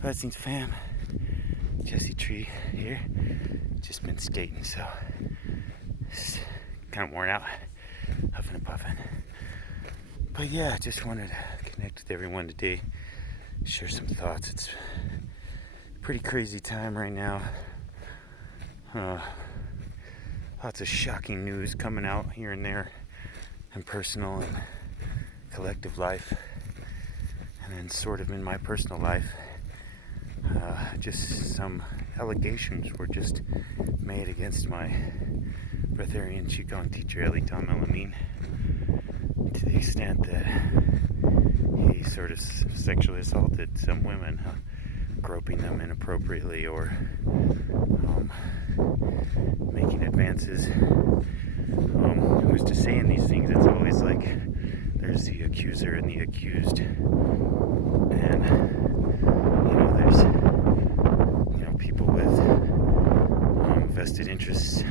Blessings, fam. Jesse Tree here. Just been skating, so it's kind of worn out, huffing and puffing. But yeah, just wanted to connect with everyone today, share some thoughts. It's a pretty crazy time right now. Lots of shocking news coming out here and there, in personal and collective life, and then sort of in my personal life. Just some allegations were just made against my breatharian Qigong teacher, Elitom el Amin, to the extent that he sort of sexually assaulted some women, groping them inappropriately or making advances. Who's to say in these things? It's always like there's the accuser and the accused, and there's people with vested interests,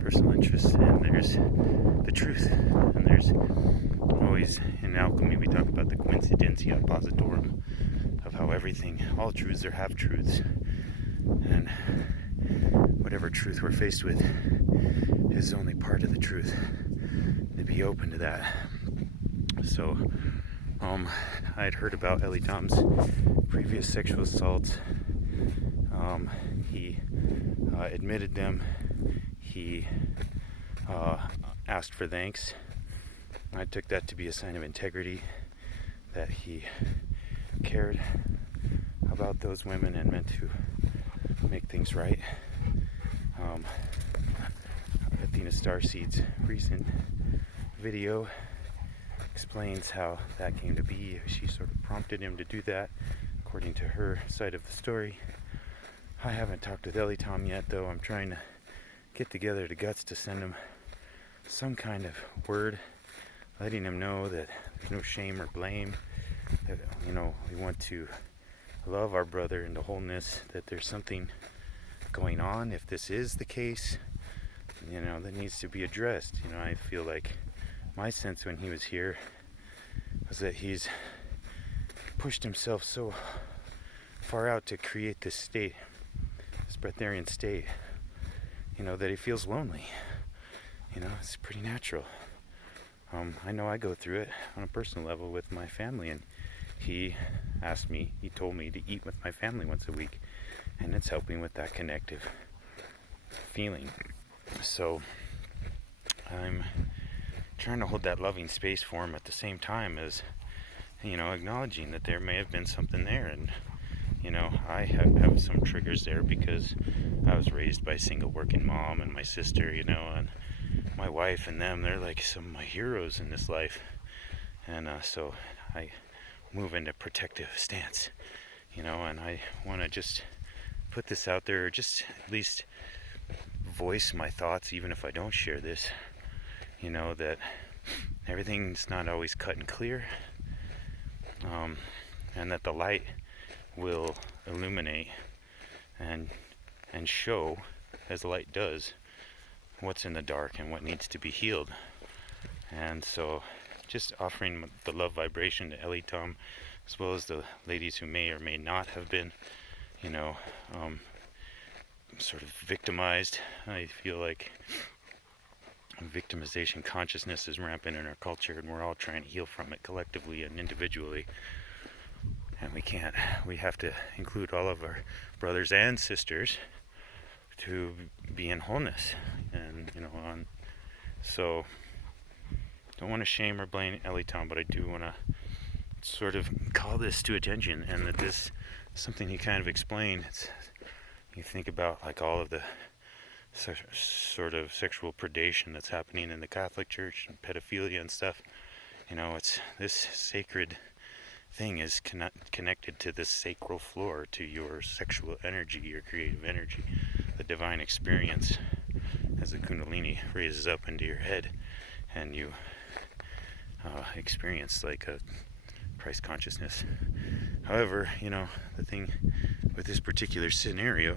personal interests, and there's the truth, and there's always, in alchemy we talk about the coincidentia positorum of how all truths are half-truths, and whatever truth we're faced with is only part of the truth. To be open to that. So I had heard about Elitom's previous sexual assaults. He admitted them. He asked for thanks. I took that to be a sign of integrity, that he cared about those women and meant to make things right. Athena Starseed's recent video explains how that came to be. She sort of prompted him to do that, according to her side of the story. I haven't talked with Elitom yet, though. I'm trying to get together the guts to send him some kind of word, letting him know that there's no shame or blame, that we want to love our brother into wholeness, that there's something going on if this is the case, that needs to be addressed. I feel like my sense when he was here was that he's pushed himself so far out to create this state, this breatharian state, that he feels lonely. It's pretty natural. I know I go through it on a personal level with my family, and he told me to eat with my family once a week, and it's helping with that connective feeling. So I'm trying to hold that loving space for him at the same time as, acknowledging that there may have been something there. And, I have some triggers there because I was raised by a single working mom, and my sister, and my wife and them, they're like some of my heroes in this life. And so I move into protective stance, and I want to just put this out there, or just at least voice my thoughts, even if I don't share this, that everything's not always cut and clear, and that the light will illuminate and show, as the light does, what's in the dark and what needs to be healed. And so just offering the love vibration to Elitom, as well as the ladies who may or may not have been sort of victimized. I feel like victimization consciousness is rampant in our culture, and we're all trying to heal from it collectively and individually, and we can't. We have to include all of our brothers and sisters to be in wholeness, and so don't want to shame or blame Elitom, but I do want to sort of call this to attention, and that this is something he kind of explained. You think about like all of the sort of sexual predation that's happening in the Catholic Church and pedophilia and stuff. It's this sacred thing is connected to this sacral floor, to your sexual energy, your creative energy, the divine experience, as the Kundalini raises up into your head, and you experience like a Christ consciousness. However, the thing with this particular scenario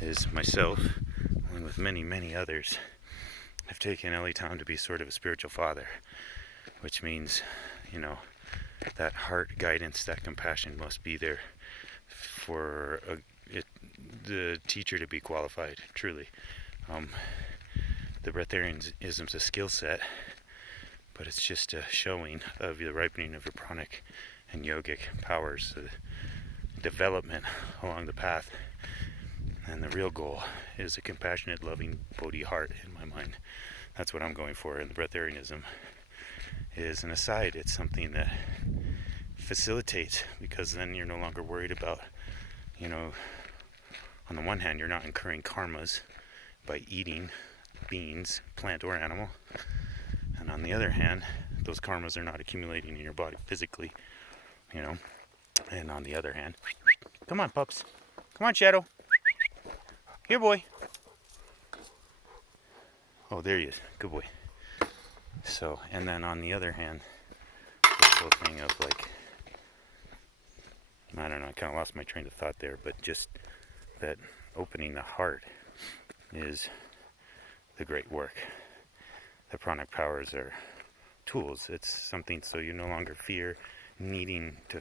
is myself, along with many, many others, have taken Elitom to be sort of a spiritual father, which means, that heart guidance, that compassion must be there for the teacher to be qualified, truly. The breatharianism's a skill set, but it's just a showing of the ripening of your pranic and yogic powers, the development along the path. And the real goal is a compassionate, loving, Bodhi heart in my mind. That's what I'm going for. And the breatharianism is an aside. It's something that facilitates, because then you're no longer worried about, on the one hand, you're not incurring karmas by eating beings, plant or animal. And on the other hand, those karmas are not accumulating in your body physically, And on the other hand, come on, pups. Come on, Shadow. Here, boy. Oh, there he is. Good boy. So, and then on the other hand, this whole thing of I don't know, I kind of lost my train of thought there, but just that opening the heart is the great work. The pranic powers are tools. It's something so you no longer fear needing to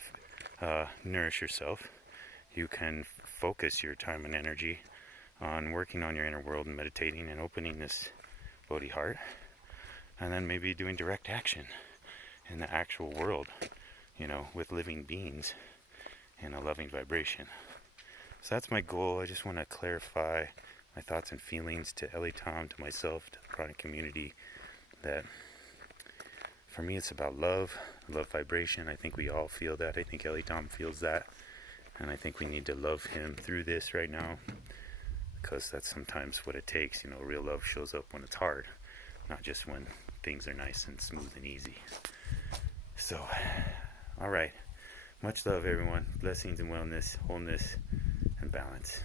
nourish yourself. You can focus your time and energy on working on your inner world and meditating and opening this Bodhi heart, and then maybe doing direct action in the actual world, with living beings in a loving vibration. So that's my goal. I just want to clarify my thoughts and feelings to Elitom, to myself, to the pranic community, that for me it's about love vibration. I think we all feel that. I think Elitom feels that. And I think we need to love him through this right now, because that's sometimes what it takes. Real love shows up when it's hard, not just when things are nice and smooth and easy. So, all right. Much love, everyone. Blessings and wellness, wholeness, and balance.